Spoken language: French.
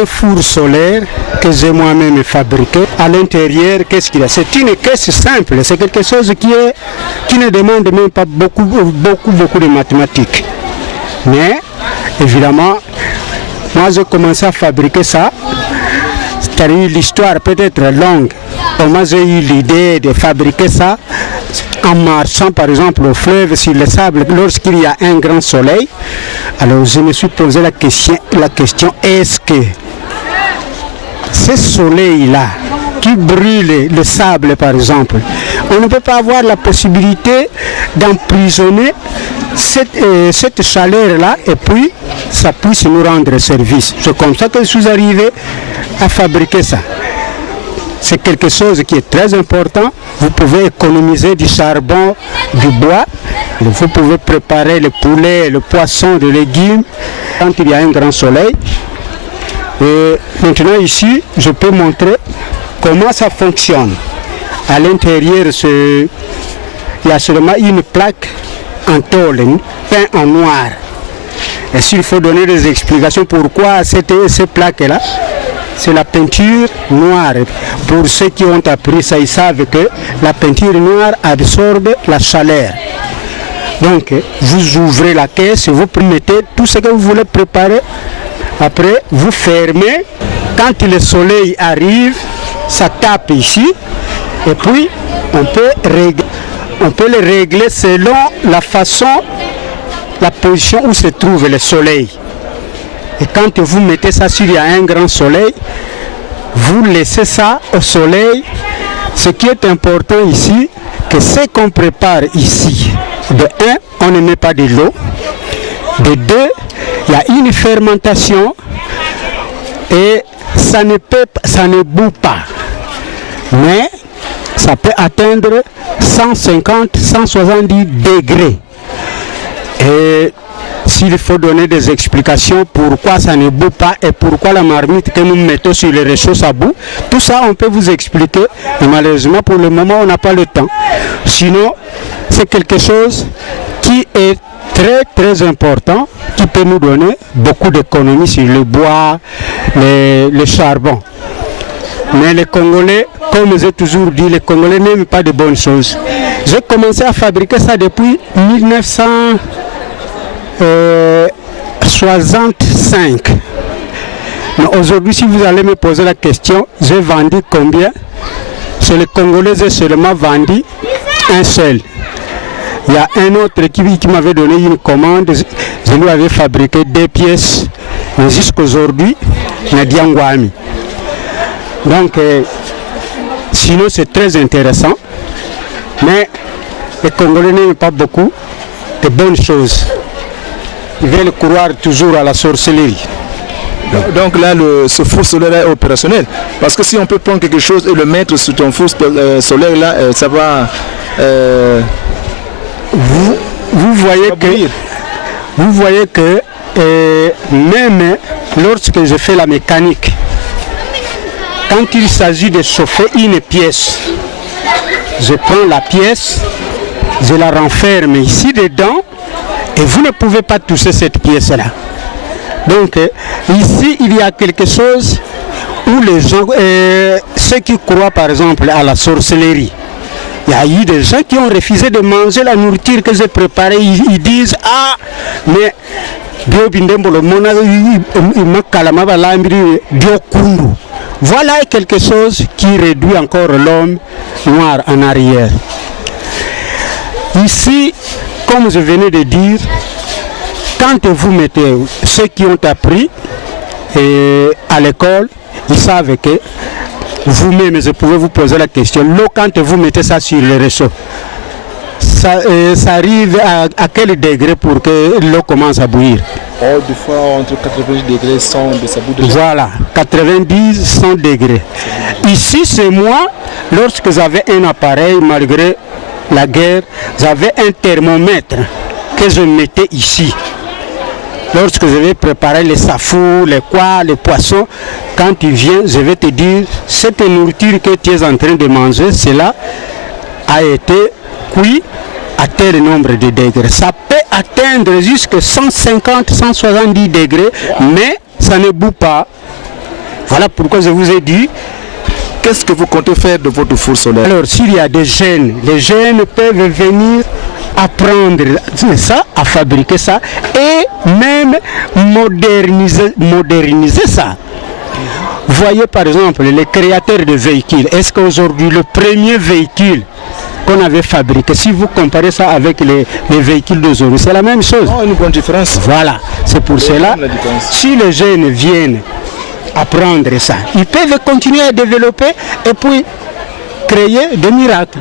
un four solaire que j'ai moi-même fabriqué. À l'intérieur, qu'est-ce qu'il y a? C'est une caisse simple, c'est quelque chose qui ne demande même pas beaucoup de mathématiques. Mais, évidemment, moi j'ai commencé à fabriquer ça, c'est-à-dire l'histoire peut-être longue. Moi j'ai eu l'idée de fabriquer ça en marchant par exemple au fleuve sur le sable lorsqu'il y a un grand soleil. Alors je me suis posé la question est-ce que ce soleil-là qui brûle le sable par exemple, on ne peut pas avoir la possibilité d'emprisonner cette chaleur-là et puis ça puisse nous rendre service. C'est comme ça que je suis arrivé à fabriquer ça. C'est quelque chose qui est très important. Vous pouvez économiser du charbon, du bois. Vous pouvez préparer le poulet, le poisson, les légumes quand il y a un grand soleil. Et maintenant ici, je peux montrer comment ça fonctionne. À l'intérieur, il y a seulement une plaque en tôle, peinte en noir. Et s'il faut donner des explications pourquoi ces plaques-là, c'est la peinture noire. Pour ceux qui ont appris ça, ils savent que la peinture noire absorbe la chaleur. Donc, vous ouvrez la caisse et vous mettez tout ce que vous voulez préparer. Après, vous fermez. Quand le soleil arrive, ça tape ici. Et puis, on peut le régler selon la façon, la position où se trouve le soleil. Et quand vous mettez ça sur un grand soleil, vous laissez ça au soleil. Ce qui est important ici, que ce qu'on prépare ici, de 1, on ne met pas de l'eau. De 2, il y a une fermentation et ça ne bout pas. Mais ça peut atteindre 150, 170 degrés. Et s'il faut donner des explications pourquoi ça ne bout pas et pourquoi la marmite que nous mettons sur les réchauds ça bout, tout ça on peut vous expliquer, mais malheureusement pour le moment on n'a pas le temps. Sinon, c'est quelque chose qui est très très important, qui peut nous donner beaucoup d'économies sur le bois, le charbon. Mais les Congolais, comme j'ai toujours dit, les Congolais n'aiment pas de bonnes choses. J'ai commencé à fabriquer ça depuis 1965. Mais aujourd'hui, si vous allez me poser la question, j'ai vendu combien? Chez les Congolais, j'ai seulement vendu un seul. Il y a un autre qui m'avait donné une commande, je lui avais fabriqué 2 pièces, mais jusqu'aujourd'hui, Nadia Ngwami. Donc, sinon c'est très intéressant, mais les Congolais n'aiment pas beaucoup de bonnes choses. Ils veulent croire toujours à la sorcellerie. Donc là, ce four solaire est opérationnel. Parce que si on peut prendre quelque chose et le mettre sur ton four solaire, là, ça va... Vous voyez que même lorsque je fais la mécanique, quand il s'agit de chauffer une pièce, je prends la pièce, je la renferme ici dedans et vous ne pouvez pas toucher cette pièce-là. Donc ici il y a quelque chose où les gens, ceux qui croient par exemple à la sorcellerie, il y a eu des gens qui ont refusé de manger la nourriture que j'ai préparée. Ils disent ah mais voilà quelque chose qui réduit encore l'homme noir en arrière. Ici, comme je venais de dire, quand vous mettez ceux qui ont appris à l'école, ils savent que vous-même, je pouvais vous poser la question, l'eau quand vous mettez ça sur le réchaud, ça arrive à quel degré pour que l'eau commence à bouillir? Oh, des fois entre 90 degrés et 100 de ça bout déjà. Voilà, 90, 100 degrés. Ici, c'est moi, lorsque j'avais un appareil, malgré la guerre, j'avais un thermomètre que je mettais ici. Lorsque je vais préparer les safou, les poissons, quand tu viens, je vais te dire, cette nourriture que tu es en train de manger, cela a été cuit à tel nombre de degrés. Ça peut atteindre jusqu'à 150, 170 degrés, mais ça ne bout pas. Voilà pourquoi je vous ai dit. Qu'est-ce que vous comptez faire de votre four solaire? Alors, s'il y a des jeunes, les jeunes peuvent venir apprendre ça, à fabriquer ça et même moderniser ça. Voyez par exemple les créateurs de véhicules. Est-ce qu'aujourd'hui le premier véhicule qu'on avait fabriqué, si vous comparez ça avec les véhicules d'aujourd'hui, c'est la même chose. Oh, une grande différence. Voilà, c'est pour cela, si les jeunes viennent apprendre ça, ils peuvent continuer à développer et puis créer des miracles.